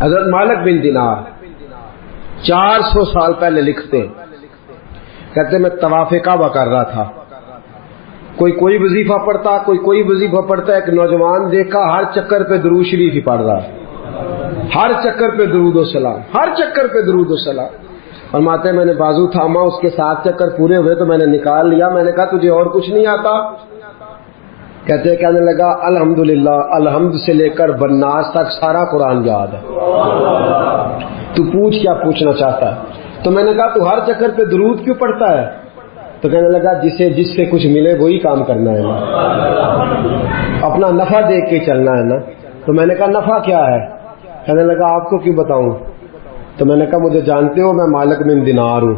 حضرت مالک بن دینار 400 سال پہلے لکھتے ہیں، کہتے میں طواف کعبہ کر رہا تھا، کوئی وظیفہ پڑھتا، کوئی وظیفہ پڑھتا، ایک نوجوان دیکھا ہر چکر پہ درود شریف ہی پڑھ رہا، ہر چکر پہ درود و سلام، ہر چکر پہ درود و سلام۔ فرماتے ہیں میں نے بازو تھاما، اس کے 7 چکر پورے ہوئے تو میں نے نکال لیا، میں نے کہا تجھے اور کچھ نہیں آتا؟ کہتے ہیں کہنے لگا الحمدللہ، الحمد سے لے کر بناس تک سارا قرآن یاد ہے، تو پوچھ کیا پوچھنا چاہتا ہے؟ تو میں نے کہا تو ہر چکر پہ درود کیوں پڑھتا ہے؟ تو کہنے لگا جس سے کچھ ملے وہی کام کرنا ہے نا، اپنا نفع دیکھ کے چلنا ہے نا۔ تو میں نے کہا نفع کیا ہے؟ کہنے لگا آپ کو کیوں بتاؤں؟ تو میں نے کہا مجھے جانتے ہو میں مالک بن دینار ہوں۔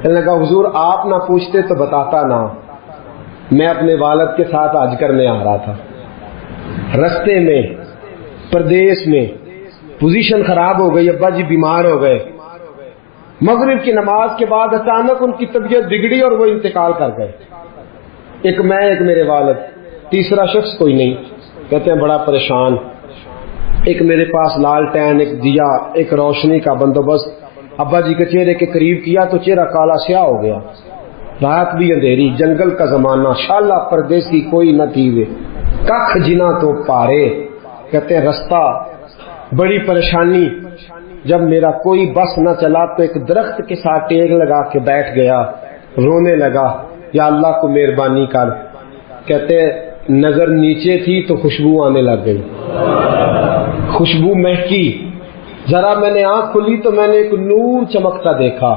کہنے لگا حضور آپ نہ پوچھتے تو بتاتا نا، میں اپنے والد کے ساتھ حج کرنے آ رہا تھا، رستے میں پردیس میں پوزیشن خراب ہو گئی، ابا جی بیمار ہو گئے، مغرب کی نماز کے بعد اچانک ان کی طبیعت بگڑی اور وہ انتقال کر گئے، ایک میں ایک میرے والد، تیسرا شخص کوئی نہیں۔ کہتے ہیں بڑا پریشان، ایک میرے پاس لالٹین، ایک دیا، ایک روشنی کا بندوبست ابا جی کے چہرے کے قریب کیا تو چہرہ کالا سیاہ ہو گیا، رات بھی اندھیری، جنگل کا زمانہ، شالا پردیسی کوئی نہ تیوے، ککھ جنا تو پارے۔ کہتے ہیں رستہ بڑی پریشانی، جب میرا کوئی بس نہ چلا تو ایک درخت کے ساتھ ٹیک لگا کے بیٹھ گیا، رونے لگا یا اللہ کو مہربانی کر۔ کہتے ہیں نظر نیچے تھی تو خوشبو آنے لگ گئی، خوشبو مہکی، ذرا میں نے آنکھ کھلی تو میں نے ایک نور چمکتا دیکھا۔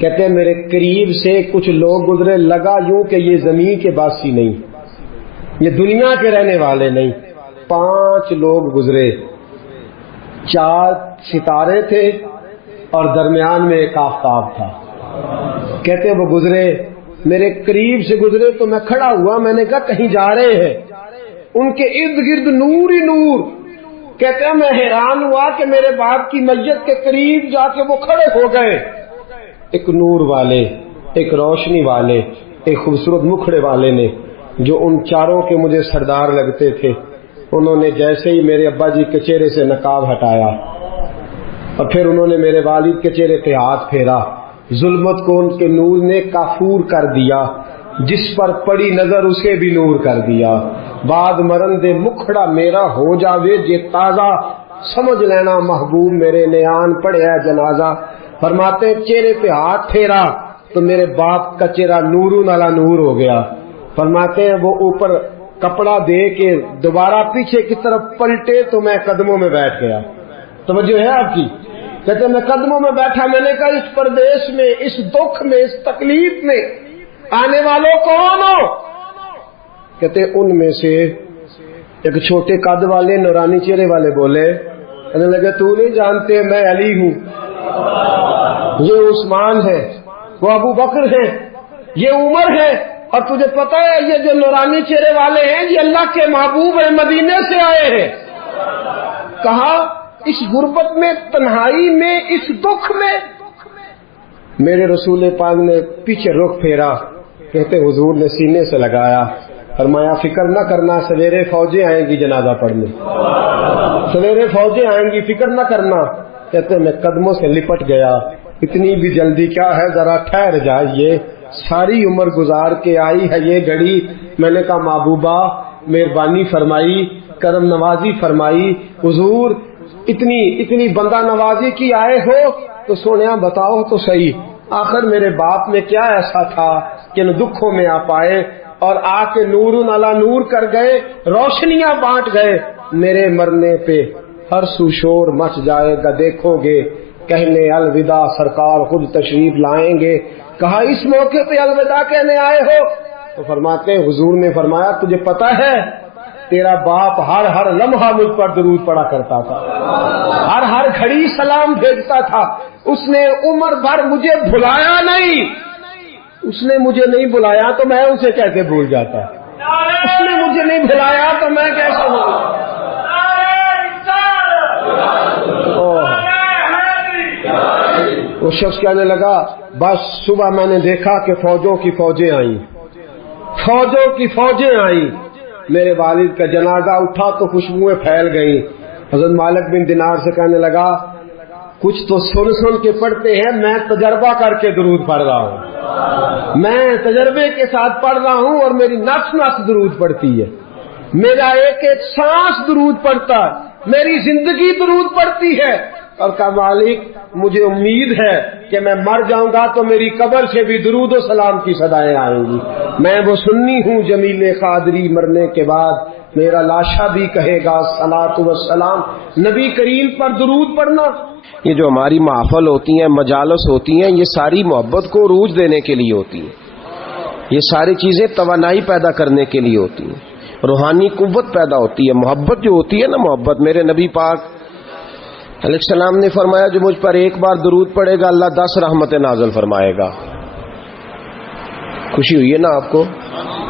کہتے ہیں میرے قریب سے کچھ لوگ گزرے، لگا یوں کہ یہ زمین کے باسی نہیں، یہ دنیا کے رہنے والے نہیں۔ 5 لوگ گزرے، 4 ستارے تھے اور درمیان میں ایک آفتاب تھا۔ کہتے ہیں وہ گزرے، میرے قریب سے گزرے تو میں کھڑا ہوا، میں نے کہا کہیں جا رہے ہیں، ان کے ارد گرد نور ہی نور۔ کہتے ہیں میں حیران ہوا کہ میرے باپ کی میت کے قریب جا کے وہ کھڑے ہو گئے، ایک نور والے، ایک روشنی والے، ایک خوبصورت مکھڑے والے نے، جو ان چاروں کے مجھے سردار لگتے تھے۔ انہوں نے جیسے ہی میرے ابا جی کے چہرے سے نقاب ہٹایا اور پھر انہوں نے میرے والد کے چہرے پہ ہاتھ پھیرا، ظلمت کو ان کے نور نے کافور کر دیا، جس پر پڑی نظر اسے بھی نور کر دیا۔ بعد مرن دے مکھڑا میرا ہو جاوے جے تازہ، سمجھ لینا محبوب میرے نیان پڑھیا جنازہ۔ فرماتے چہرے پہ ہاتھ پھیرا تو میرے باپ کا چہرہ نورون علی نور ہو گیا۔ فرماتے ہیں وہ اوپر کپڑا دے کے دوبارہ پیچھے کی طرف پلٹے تو میں قدموں میں بیٹھ گیا۔ توجہ ہے آپ کی؟ کہتے میں قدموں میں بیٹھا، میں نے کہا اس پردیش میں، اس دکھ میں، اس تکلیف میں آنے والوں کون ہو؟ کہتے ان میں سے ایک چھوٹے قد والے نورانی چہرے والے بولے، کہنے لگے تو نہیں جانتے میں علی ہوں، یہ عثمان ہے، وہ ابو بکر ہے، یہ عمر ہے، اور تجھے پتا ہے یہ جو نورانی چہرے والے ہیں یہ اللہ کے محبوب ہیں، مدینے سے آئے ہیں۔ کہا اس غربت میں، تنہائی میں، اس دکھ میں میرے رسول پاک نے پیچھے رخ پھیرا، کہتے حضور نے سینے سے لگایا، فرمایا فکر نہ کرنا، سویرے فوجیں آئیں گی جنازہ پڑھنے، سویرے فوجیں آئیں گی، فکر نہ کرنا۔ کہتے میں قدموں سے لپٹ گیا، اتنی بھی جلدی کیا ہے، ذرا ٹھہر جائیے، ساری عمر گزار کے آئی ہے یہ گھڑی۔ میں نے کہا محبوبہ مہربانی فرمائی، کرم نوازی فرمائی، حضور اتنی بندہ نوازی کی آئے ہو تو سونیا بتاؤ تو صحیح، آخر میرے باپ میں کیا ایسا تھا کہ ان دکھوں میں آپ آئے اور آ کے نور علی نور کر گئے، روشنیاں بانٹ گئے۔ میرے مرنے پہ ہر سو شور مچ جائے گا، دیکھو گے کہنے الوداع سرکار خود تشریف لائیں گے۔ کہا اس موقع پہ الوداع کہنے آئے ہو؟ تو فرماتے ہیں حضور نے فرمایا تجھے پتا ہے تیرا باپ ہر لمحہ مجھ پر درود پڑا کرتا تھا، ہر گھڑی سلام بھیجتا تھا، اس نے عمر بھر مجھے بھلایا نہیں، اس نے مجھے نہیں بلایا تو میں اسے کیسے بھول جاتا، اس نے مجھے نہیں بلایا تو میں کیسے بھول۔ وہ شخص کہنے لگا بس صبح میں نے دیکھا کہ فوجوں کی فوجیں آئیں، فوجوں کی فوجیں آئیں، میرے والد کا جنازہ اٹھا تو خوشبوئیں پھیل گئیں، حضرت مالک بن دینار سے کہنے لگا کچھ تو سن سن کے پڑھتے ہیں، میں تجربہ کر کے درود پڑھ رہا ہوں، میں تجربے کے ساتھ پڑھ رہا ہوں اور میری نفس نفس درود پڑھتی ہے، میرا ایک ایک سانس درود پڑھتا ہے، میری زندگی درود پڑھتی ہے۔ اور کہا مالک مجھے امید ہے کہ میں مر جاؤں گا تو میری قبر سے بھی درود و سلام کی صدائیں آئیں گی، میں وہ سنی ہوں جمیل قادری، مرنے کے بعد میرا لاشا بھی کہے گا صلاۃ و سلام۔ نبی کریم پر درود پڑھنا، یہ جو ہماری محفل ہوتی ہیں، مجالس ہوتی ہیں، یہ ساری محبت کو عروج دینے کے لیے ہوتی ہیں، یہ ساری چیزیں توانائی پیدا کرنے کے لیے ہوتی ہیں، روحانی قوت پیدا ہوتی ہے۔ محبت جو ہوتی ہے نا، محبت، میرے نبی پاک علیہ السلام نے فرمایا جو مجھ پر ایک بار درود پڑے گا اللہ 10 رحمتیں نازل فرمائے گا۔ خوشی ہوئی ہے نا آپ کو؟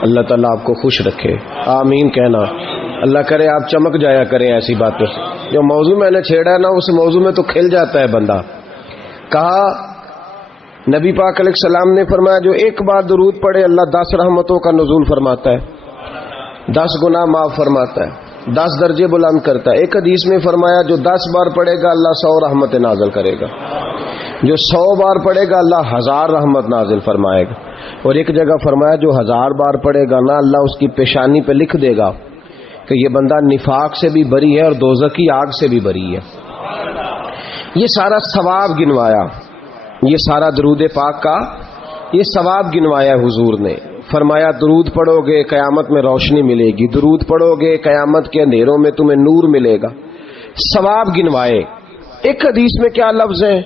اللہ تعالیٰ آپ کو خوش رکھے، آمین کہنا۔ اللہ کرے آپ چمک جایا کریں ایسی باتوں سے۔ جو موضوع میں نے چھیڑا ہے نا، اس موضوع میں تو کھل جاتا ہے بندہ۔ کہا نبی پاک علیہ السلام نے فرمایا جو ایک بار درود پڑے اللہ 10 رحمتوں کا نزول فرماتا ہے، 10 گناہ معاف فرماتا ہے، 10 درجے بلند کرتا ہے۔ ایک حدیث میں فرمایا جو 10 بار پڑھے گا اللہ 100 رحمت نازل کرے گا، جو 100 بار پڑھے گا اللہ 1000 رحمت نازل فرمائے گا، اور ایک جگہ فرمایا جو 1000 بار پڑھے گا نا اللہ اس کی پیشانی پہ لکھ دے گا کہ یہ بندہ نفاق سے بھی بری ہے اور دوزخ کی آگ سے بھی بری ہے۔ یہ سارا ثواب گنوایا، یہ سارا درود پاک کا یہ ثواب گنوایا حضور نے۔ فرمایا درود پڑھو گے قیامت میں روشنی ملے گی، درود پڑھو گے قیامت کے اندھیروں میں تمہیں نور ملے گا، ثواب گنوائے۔ ایک حدیث میں کیا لفظ ہے؟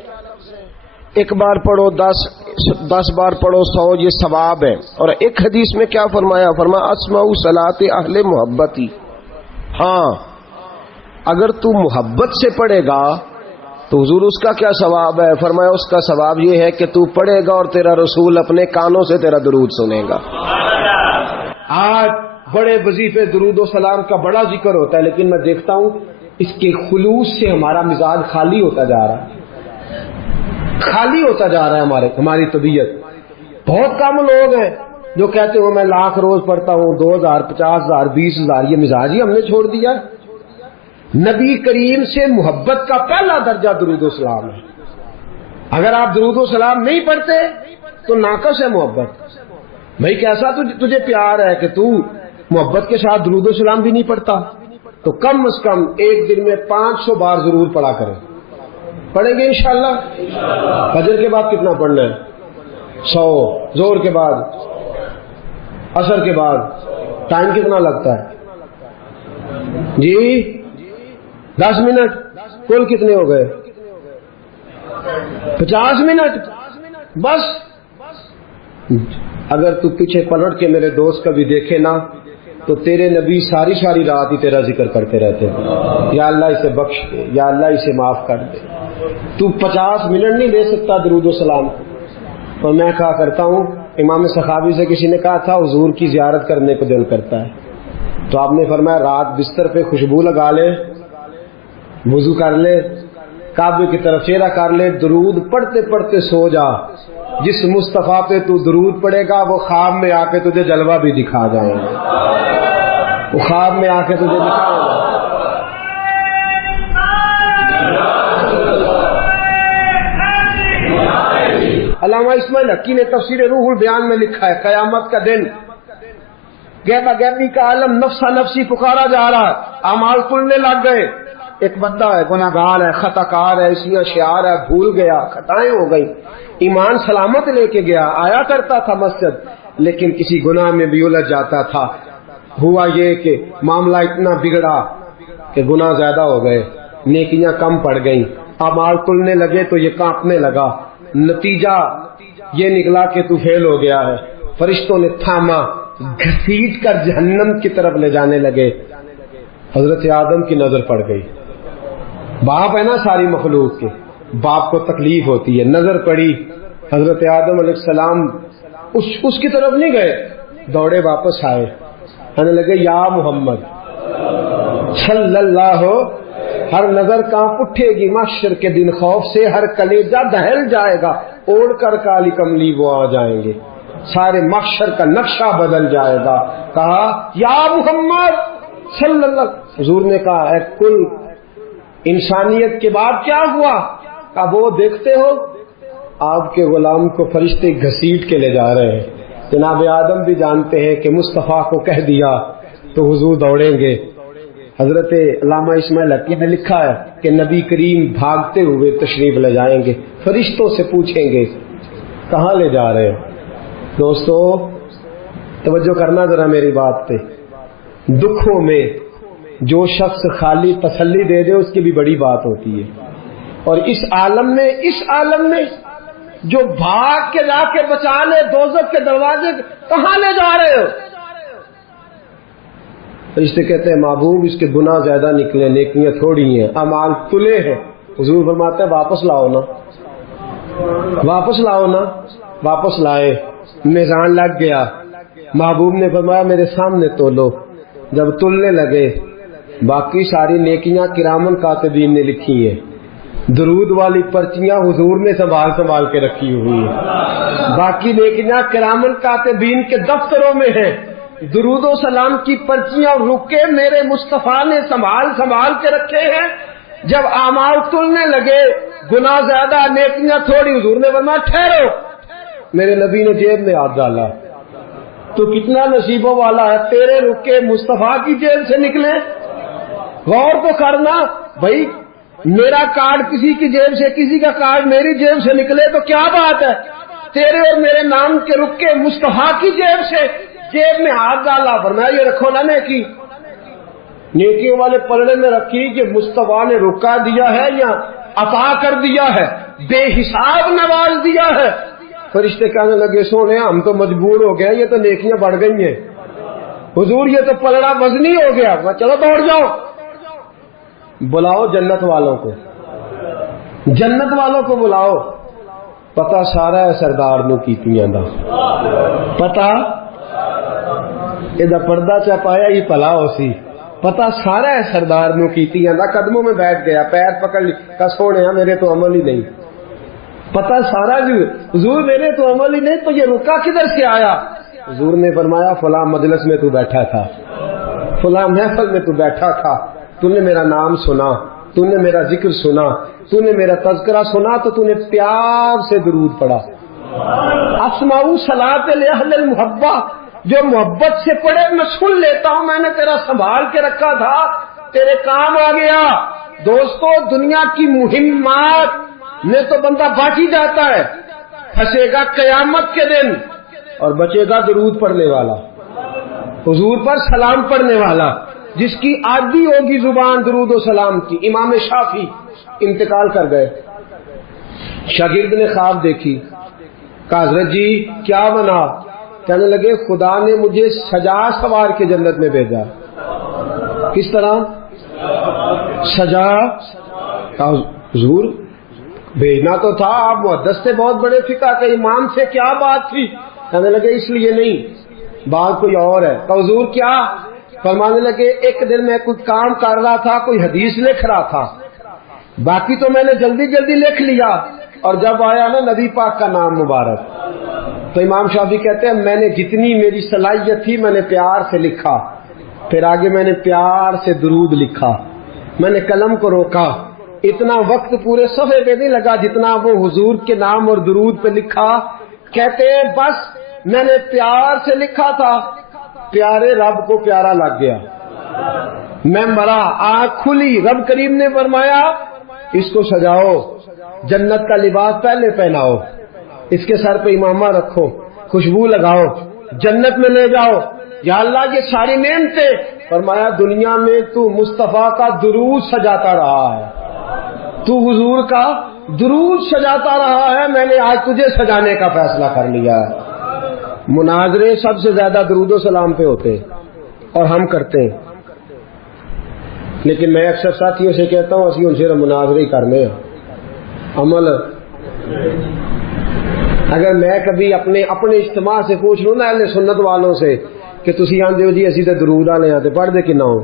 ایک بار پڑھو 10 بار پڑھو 100، یہ ثواب ہے۔ اور ایک حدیث میں کیا فرمایا؟ فرمایا اسمع صلاۃ اہل محبتی، ہاں اگر تو محبت سے پڑھے گا تو حضور اس کا کیا ثواب ہے؟ فرمایا اس کا ثواب یہ ہے کہ تو پڑھے گا اور تیرا رسول اپنے کانوں سے تیرا درود سنے گا۔ آج بڑے وظیفے درود و سلام کا بڑا ذکر ہوتا ہے، لیکن میں دیکھتا ہوں اس کے خلوص سے ہمارا مزاج خالی ہوتا جا رہا ہے، خالی ہوتا جا رہا ہے ہماری طبیعت۔ بہت کم لوگ ہیں جو کہتے ہو میں 1,00,000 روز پڑھتا ہوں، 2,000 50,000 20,000، یہ مزاج ہی ہم نے چھوڑ دیا۔ نبی کریم سے محبت کا پہلا درجہ درود و سلام ہے۔ اگر آپ درود و سلام نہیں پڑھتے تو ناقص ہے محبت۔ بھائی کیسا تجھے پیار ہے کہ تو محبت کے ساتھ درود و سلام بھی نہیں پڑھتا؟ تو کم از کم ایک دن میں 500 بار ضرور پڑھا کریں۔ پڑھیں گے انشاءاللہ؟ فجر کے بعد کتنا پڑھنا ہے؟ 100، زور کے بعد، عصر کے بعد، ٹائم کتنا لگتا ہے جی؟ 10 منٹ، کل کتنے ہو گئے؟ 50 منٹ بس۔ اگر تو پیچھے پلٹ کے میرے دوست کا بھی دیکھے نا تو تیرے نبی ساری رات ہی تیرا ذکر کرتے رہتے ہیں، یا اللہ اسے بخش دے، یا اللہ اسے معاف کر دے۔ تو 50 منٹ نہیں دے سکتا درود و سلام کو۔ اور میں کہا کرتا ہوں، امام سخاوی سے کسی نے کہا تھا حضور کی زیارت کرنے کو دل کرتا ہے، تو آپ نے فرمایا رات بستر پہ خوشبو لگا لے، وضو کر لے، کعبے کی طرف چہرہ کر لے، درود پڑھتے پڑھتے سو جا۔ جس مصطفیٰ پہ تو درود پڑے گا وہ خواب میں آ کے تجھے جلوہ بھی دکھا جائیں گے، وہ خواب میں آ کے تجھے دکھائیں گے۔ علامہ اسماعیل حقی نے تفسیر روح البیان میں لکھا ہے قیامت کا دن غیبہ غیبی کا عالم نفسا نفسی پکارا جا رہا ہے، اعمال کھلنے لگ گئے۔ ایک بندہ ہے گناہ گار ہے، خطا کار ہے، اسی اشعار ہے، بھول گیا، خطائیں ہو گئی، ایمان سلامت لے کے گیا، آیا کرتا تھا مسجد، لیکن کسی گناہ میں بھی الجھ جاتا تھا۔ ہوا یہ کہ معاملہ اتنا بگڑا کہ گناہ زیادہ ہو گئے، نیکیاں کم پڑ گئیں، اعمال کھلنے لگے تو یہ کانپنے لگا، نتیجہ یہ نکلا کہ تو فیل ہو گیا ہے۔ فرشتوں نے تھاما، گھسیٹ کر جہنم کی طرف لے جانے لگے۔ حضرت آدم کی نظر پڑ گئی، باپ ہے نا ساری مخلوق کے، باپ کو تکلیف ہوتی ہے، نظر پڑی۔ حضرت آدم علیہ السلام اس کی طرف نہیں گئے، دوڑے واپس آئے، کہنے لگے یا محمد صلی اللہ، ہر نظر کانپ اٹھے گی محشر کے دن خوف سے، ہر کلیجہ دہل جائے گا، اوڑھ کر کالی کملی وہ آ جائیں گے، سارے محشر کا نقشہ بدل جائے گا۔ کہا یا محمد صلی اللہ، حضور نے کہا اے کل انسانیت کے بعد کیا ہوا؟ اب وہ دیکھتے ہو آپ کے غلام کو فرشتے گھسیٹ کے لے جا رہے ہیں. جناب آدم بھی جانتے ہیں کہ مصطفیٰ کو کہہ دیا تو حضور دوڑیں گے. حضرت علامہ اسماعیل حقی نے لکھا ہے کہ نبی کریم بھاگتے ہوئے تشریف لے جائیں گے. فرشتوں سے پوچھیں گے کہاں لے جا رہے ہیں؟ دوستو توجہ کرنا ذرا میری بات پہ. دکھوں میں جو شخص خالی تسلی دے دے اس کی بھی بڑی بات ہوتی ہے. اور اس عالم میں جو بھاگ کے لا کے بچا لے دوزخ کے دروازے کہاں لے جا رہے ہو؟ فرشتے کہتے ہیں محبوب اس کے گناہ زیادہ نکلے نیکیاں تھوڑی ہیں اعمال تلے ہیں. حضور فرماتے ہیں واپس لاؤ نا. واپس لائے. میزان لگ گیا. محبوب نے فرمایا میرے سامنے تولو. جب تلنے لگے باقی ساری نیکیاں کرامن کاتبین نے لکھی ہیں. درود والی پرچیاں حضور نے سنبھال کے رکھی ہوئی ہیں. باقی نیکیاں کرامن کاتبین کے دفتروں میں ہیں. درود و سلام کی پرچیاں رکے میرے مصطفیٰ نے سنبھال کے رکھے ہیں. جب اعمال تلنے لگے گناہ زیادہ نیکیاں تھوڑی حضور نے فرمایا ٹھہرو. میرے نبی نے جیب میں ہاتھ ڈالا. تو کتنا نصیبوں والا ہے تیرے رکے مصطفیٰ کی جیب سے نکلے. غور تو کرنا بھائی میرا کارڈ کسی کی جیب سے کسی کا کارڈ میری جیب سے نکلے تو کیا بات ہے. تیرے اور میرے نام کے رکے مصطفیٰ کی جیب سے جیب میں ہاتھ ڈالا. فرمایا یہ رکھو نا نیکیوں والے پلڑے میں رکھی کہ مصطفیٰ نے رکا دیا ہے یا عطا کر دیا ہے بے حساب نواز دیا ہے. فرشتے کہنے لگے سونے ہم تو مجبور ہو گئے یہ تو نیکیاں بڑھ گئی ہیں. حضور یہ تو پلڑا وزنی ہو گیا. چلو دوڑ جاؤ بلاؤ جنت والوں کو بلاؤ. پتا سارا ہے سردار نو کیتیاں دا پتا یہ پردہ چپایا ہی پلا ہو سی. پتا سارا ہے سردار نو کیتیاں دا. قدموں میں بیٹھ گیا پیر پکڑ لی کہ سونے میرے تو عمل ہی نہیں. پتا سارا جی حضور میرے تو عمل ہی نہیں تو یہ رکا کدھر سے آیا؟ حضور نے فرمایا فلاں مجلس میں تو بیٹھا تھا فلاں محفل میں تو بیٹھا تھا. تو نے میرا نام سنا تو نے میرا ذکر سنا تو نے میرا تذکرہ سنا تو تو نے پیار سے درود پڑھا. اسمعوا صلاۃ اہل المحبہ جو محبت سے پڑھے میں سن لیتا ہوں. میں نے تیرا سنبھال کے رکھا تھا تیرے کام آ گیا. دوستو دنیا کی مہمات میں تو بندہ بچ ہی جاتا ہے. پھنسے گا قیامت کے دن اور بچے گا درود پڑھنے والا حضور پر سلام پڑھنے والا جس کی عادی ہوگی زبان درود و سلام کی. امام شافعی انتقال کر گئے. شاگرد نے خواب دیکھی. کہا حضرت جی کیا بنا؟ کہنے لگے خدا نے مجھے سجا سوار کے جنت میں بھیجا. کس طرح سجا؟ کہا حضور بھیجنا تو تھا آپ محدث سے بہت بڑے فقہ کے امام سے کیا بات تھی؟ کہنے لگے اس لیے نہیں بات کوئی اور ہے. کہا حضور کیا؟ فرمانے لگے ایک دن میں کوئی کام کر رہا تھا کوئی حدیث لکھ رہا تھا باقی تو میں نے جلدی لکھ لیا اور جب آیا نا نبی پاک کا نام مبارک تو امام شافعی کہتے ہیں میں نے جتنی میری صلاحیت تھی میں نے پیار سے لکھا. پھر آگے میں نے پیار سے درود لکھا. میں نے قلم کو روکا. اتنا وقت پورے صفحے پہ نہیں لگا جتنا وہ حضور کے نام اور درود پہ لکھا. کہتے ہیں بس میں نے پیار سے لکھا تھا پیارے رب کو پیارا لگ گیا. میں مرا آنکھ کھلی. رب کریم نے فرمایا اس کو سجاؤ جنت کا لباس پہلے پہناؤ اس کے سر پہ امامہ رکھو خوشبو لگاؤ جنت میں لے جاؤ. یا اللہ یہ ساری نعمتیں. فرمایا دنیا میں تو مصطفیٰ کا درود سجاتا رہا ہے تو حضور کا درود سجاتا رہا ہے. میں نے آج تجھے سجانے کا فیصلہ کر لیا ہے. مناظرے سب سے زیادہ درود و سلام پہ ہوتے اور ہم کرتے ہیں. لیکن میں اکثر ساتھیوں سے کہتا ہوں اسی ان سے مناظرے ہی کرنے عمل. اگر میں کبھی اپنے اجتماع سے پوچھ لوں نا اہل سنت والوں سے کہ تسی آندے ہو جی اسی تے درود والے ہیں تے پڑھ دے کنا ہو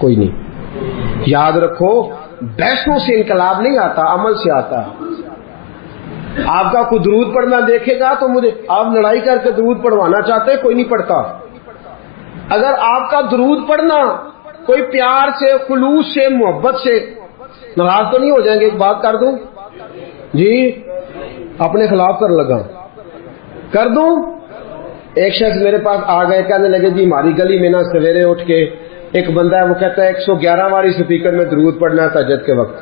کوئی نہیں. یاد رکھو بحثوں سے انقلاب نہیں آتا عمل سے آتا ہے. آپ کا کوئی درود پڑھنا دیکھے گا تو مجھے آپ لڑائی کر کے درود پڑھوانا چاہتے ہیں کوئی نہیں پڑھتا. اگر آپ کا درود پڑھنا کوئی پیار سے، خلوص سے، محبت سے، ناراض تو نہیں ہو جائیں گے؟ ایک بات کر دوں جی، اپنے خلاف کر لگا کر دوں. ایک شخص میرے پاس آ گئے، کہنے لگے جی ہماری گلی میں نا سویرے اٹھ کے ایک بندہ ہے، وہ کہتا ہے 111 بار اسپیکر میں درود پڑھنا ہے تہجد کے وقت،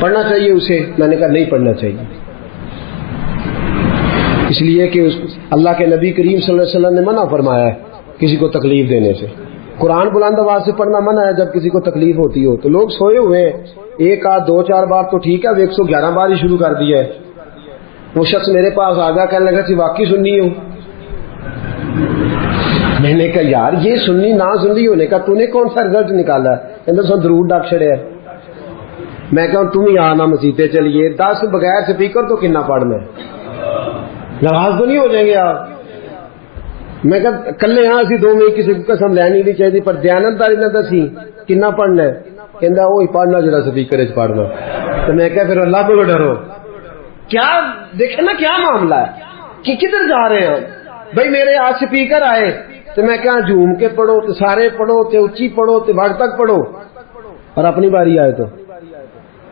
پڑھنا چاہیے اسے؟ میں نے کہا نہیں پڑھنا چاہیے، اس لیے کہ اللہ کے نبی کریم صلی اللہ علیہ وسلم نے منع فرمایا ہے کسی کو تکلیف دینے سے. قرآن بلند آواز سے پڑھنا منع ہے جب کسی کو تکلیف ہوتی ہو. تو لوگ سوئے ہوئے ہیں، ایک آدھ 2-4 بار تو ٹھیک ہے، 111 بار ہی شروع کر دیا ہے. وہ شخص میرے پاس آ گیا، کہنے لگا کہ واقعی سنی ہو. میں نے کہا یار یہ سنی نہ سنی ہونے کا تو نے کون سا رزلٹ نکالا ہے؟ کہتے سن درود ڈاک چھڑے ہے. میں کہا تم ہی آنا مسیطے چلیے، 10 بغیر سپیکر تو کنا پڑھنا ہے، ناراض تو نہیں ہو جائیں گے آپ؟ میں کہا کلے ہاں اسی 2 میں کسی کو قسم لینی نہیں چاہیے، پر دیانتداری نہ دسی کنا پڑھنا ہے. کہندا وہی پڑھنا جڑا سپیکر وچ پڑھنا. تو میں کہا پھر اللہ کو ڈرو. کیا دیکھیں نا کیا معاملہ ہے کہ کدھر جا رہے ہیں ہم؟ بھائی میرے آج سپیکر آئے تو میں کہا جھوم کے پڑھو، تو سارے پڑھو، تو اچھی پڑھو، تو بھاگ تک پڑھو، اور اپنی باری آئے تو.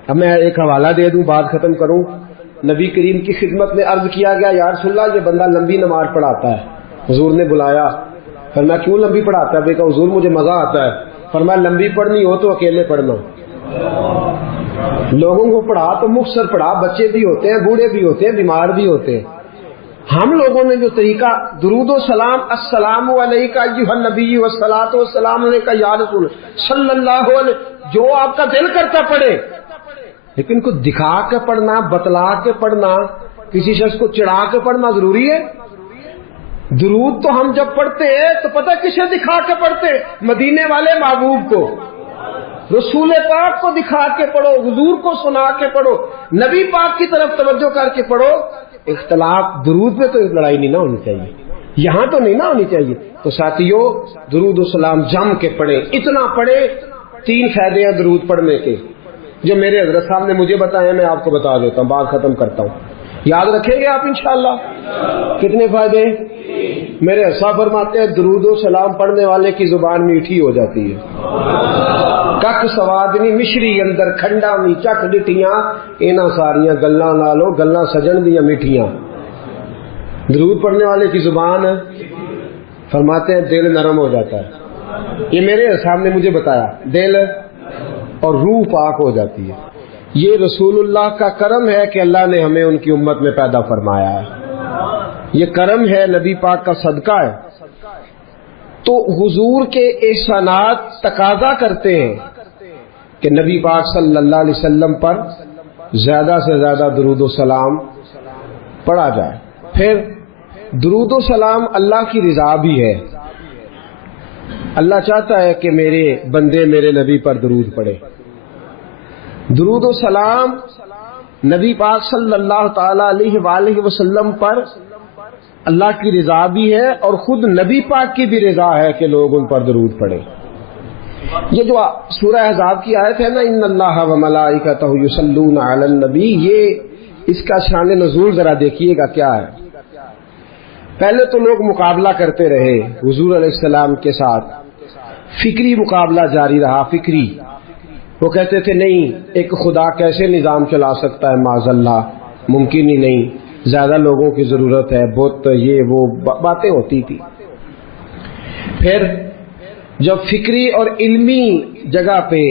اب میں ایک حوالہ دے دوں، بات ختم کروں. نبی کریم کی خدمت میں عرض کیا گیا یا رسول اللہ یہ بندہ لمبی نماز پڑھاتا ہے. حضور نے بلایا، فرمایا کیوں لمبی پڑھاتا ہے؟ کہا حضور مجھے مزہ آتا ہے. فرمایا لمبی پڑھنی ہو تو اکیلے پڑھنا، لوگوں کو پڑھا تو مختصر پڑھا، بچے بھی ہوتے ہیں، بوڑھے بھی ہوتے ہیں، بیمار بھی ہوتے ہیں. ہم لوگوں نے جو طریقہ درود و سلام، السلام علیک ایھا النبی والصلاۃ والسلام علیک یا رسول صلی اللہ علیہ، جو آپ کا دل کرتا پڑھے، لیکن کو دکھا کے پڑھنا، بتلا کے پڑھنا، کسی شخص کو چڑھا کے پڑھنا ضروری ہے؟ درود تو ہم جب پڑھتے ہیں تو پتہ کسے دکھا کے پڑھتے؟ مدینے والے محبوب کو، رسول پاک کو دکھا کے پڑھو، حضور کو سنا کے پڑھو، نبی پاک کی طرف توجہ کر کے پڑھو. اختلاف درود پہ تو لڑائی نہیں نہ ہونی چاہیے، یہاں تو نہیں نہ ہونی چاہیے. تو ساتھیو درود و سلام جم کے پڑھیں، اتنا پڑھیں. 3 فائدے ہیں درود پڑھنے کے جو میرے حضرت صاحب نے مجھے بتایا، میں آپ کو بتا دیتا ہوں، بات ختم کرتا ہوں. یاد رکھیں گے آپ انشاءاللہ؟ کتنے فائدے؟ میرے حضرت فرماتے ہیں درود و سلام پڑھنے والے کی زبان میٹھی ہو جاتی ہے. کک سوادنی مشری اندر کھنڈا می چک ڈٹیاں، اینا ساریاں گلاں نالوں گلاں سجن دیاں میٹھیاں. درود پڑھنے والے کی زبان فرماتے ہیں دل نرم ہو جاتا ہے. یہ میرے صاحب نے مجھے بتایا، دل اور روح پاک ہو جاتی ہے. یہ رسول اللہ کا کرم ہے کہ اللہ نے ہمیں ان کی امت میں پیدا فرمایا ہے. یہ کرم ہے، نبی پاک کا صدقہ ہے. تو حضور کے احسانات تقاضا کرتے ہیں کہ نبی پاک صلی اللہ علیہ وسلم پر زیادہ سے زیادہ درود و سلام پڑھا جائے. پھر درود و سلام اللہ کی رضا بھی ہے. اللہ چاہتا ہے کہ میرے بندے میرے نبی پر درود پڑھے. درود و سلام نبی پاک صلی اللہ تعالی علیہ وآلہ وسلم پر اللہ کی رضا بھی ہے، اور خود نبی پاک کی بھی رضا ہے کہ لوگ ان پر درود پڑھیں. یہ جو سورہ احزاب کی آیت ہے نا، ان اللہ و ملائکتہ یصلون علی النبی، یہ اس کا شان نزول ذرا دیکھیے گا کیا ہے. پہلے تو لوگ مقابلہ کرتے رہے حضور علیہ السلام کے ساتھ، فکری مقابلہ جاری رہا. فکری وہ کہتے تھے نہیں ایک خدا کیسے نظام چلا سکتا ہے، معاذ اللہ ممکن ہی نہیں، زیادہ لوگوں کی ضرورت ہے، بت یہ وہ باتیں ہوتی تھی. پھر جب فکری اور علمی جگہ پہ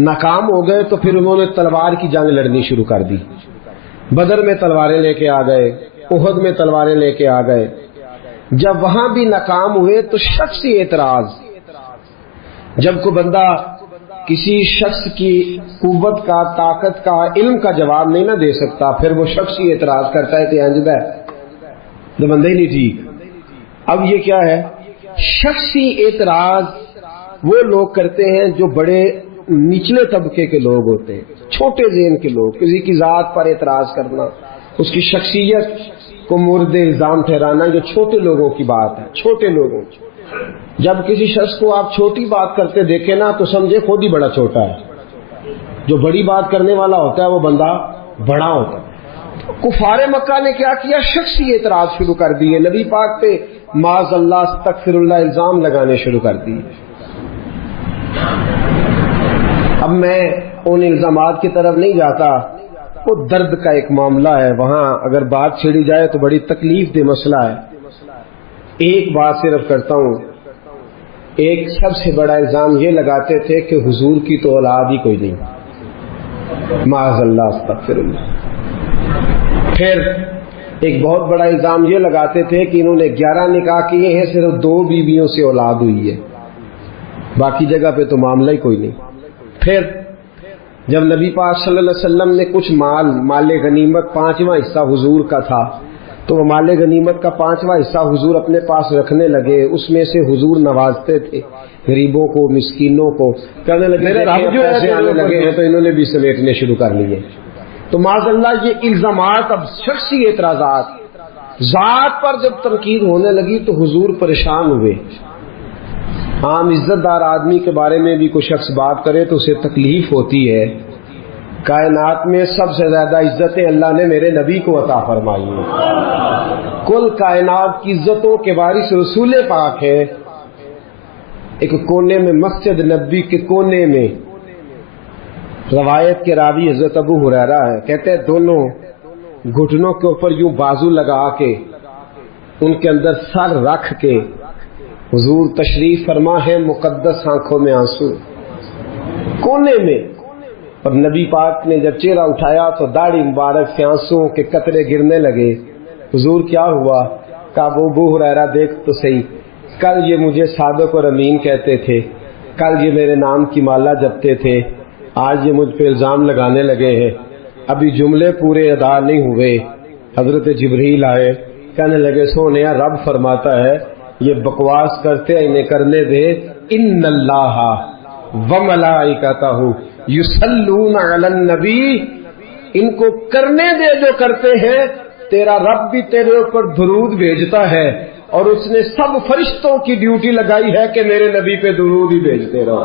ناکام ہو گئے تو پھر انہوں نے تلوار کی جنگ لڑنی شروع کر دی. بدر میں تلواریں لے کے آ گئے، احد میں تلواریں لے کے آ گئے. جب وہاں بھی ناکام ہوئے تو شخصی اعتراض، جب کوئی بندہ کسی شخص کی قوت کا، طاقت کا، علم کا جواب نہیں نہ دے سکتا، پھر وہ شخصی اعتراض کرتا ہے کہ انجدہ ہے تو بندہ ہی نہیں ٹھیک. اب یہ کیا ہے؟ شخصی اعتراض وہ لوگ کرتے ہیں جو بڑے نچلے طبقے کے لوگ ہوتے ہیں، چھوٹے ذہن کے لوگ. کسی کی ذات پر اعتراض کرنا، اس کی شخصیت کو مورد الزام ٹھہرانا، یہ چھوٹے لوگوں کی بات ہے. چھوٹے لوگوں جب کسی شخص کو آپ چھوٹی بات کرتے دیکھیں نا تو سمجھے خود ہی بڑا چھوٹا ہے. جو بڑی بات کرنے والا ہوتا ہے وہ بندہ بڑا ہوتا ہے. کفار مکہ نے کیا کیا؟ شخصی اعتراض شروع کر دیے، نبی پاک پہ معاذ اللہ استغفر اللہ الزام لگانے شروع کر دیے۔ اب میں ان الزامات کی طرف نہیں جاتا، وہ درد کا ایک معاملہ ہے، وہاں اگر بات چھڑی جائے تو بڑی تکلیف دہ مسئلہ ہے۔ ایک بات صرف کرتا ہوں، ایک سب سے بڑا الزام یہ لگاتے تھے کہ حضور کی تو اولاد ہی کوئی نہیں، معاذ اللہ استغفر اللہ۔ پھر ایک بہت بڑا الزام یہ لگاتے تھے کہ انہوں نے 11 نکاح کیے ہیں، صرف 2 بیویوں سے اولاد ہوئی ہے، باقی جگہ پہ تو معاملہ ہی کوئی نہیں۔ پھر جب نبی پاک صلی اللہ علیہ وسلم نے کچھ مال غنیمت 5واں حصہ حضور کا تھا، تو وہ مال غنیمت کا 5واں حصہ حضور اپنے پاس رکھنے لگے، اس میں سے حضور نوازتے تھے غریبوں کو، مسکینوں کو، کہنے لگے پیسے آنے لگے ہیں تو انہوں نے بھی سمیٹنے شروع کر لیے۔ تو معاذ اللہ یہ الزامات، اب شخصی اعتراضات، ذات پر جب تنقید ہونے لگی تو حضور پریشان ہوئے۔ عام عزت دار آدمی کے بارے میں بھی کوئی شخص بات کرے تو اسے تکلیف ہوتی ہے۔ کائنات میں سب سے زیادہ عزتیں اللہ نے میرے نبی کو عطا فرمائی ہیں، کل کائنات کی عزتوں کے وارث رسول پاک ہے۔ ایک کونے میں مسجد نبی کے کونے میں روایت کے راوی حضرت ابو ہریرہ ہے، کہتے ہیں دونوں گھٹنوں کے اوپر یوں بازو لگا کے ان کے اندر سر رکھ کے حضور تشریف فرما ہے، مقدس آنکھوں میں آنسو کونے میں، اور نبی پاک نے جب چہرہ اٹھایا تو داڑھی مبارک سے آنسوؤں کے قطرے گرنے لگے۔ حضور کیا ہوا؟ کہا ابو ہریرہ دیکھ تو صحیح، کل یہ مجھے صادق اور امین کہتے تھے، کل یہ میرے نام کی مالا جپتے تھے، آج یہ مجھ پہ الزام لگانے لگے ہیں، ابھی جملے پورے ادا نہیں ہوئے۔ حضرت جبریل آئے، کہنے لگے سونیا رب فرماتا ہے یہ بکواس کرتے انہیں کرنے دے، ان اللہ وملائکتہ یصلون علی النبی، ان کو کرنے دے جو کرتے ہیں، تیرا رب بھی تیرے اوپر درود بھیجتا ہے، اور اس نے سب فرشتوں کی ڈیوٹی لگائی ہے کہ میرے نبی پہ درود ہی بھیجتے رہو۔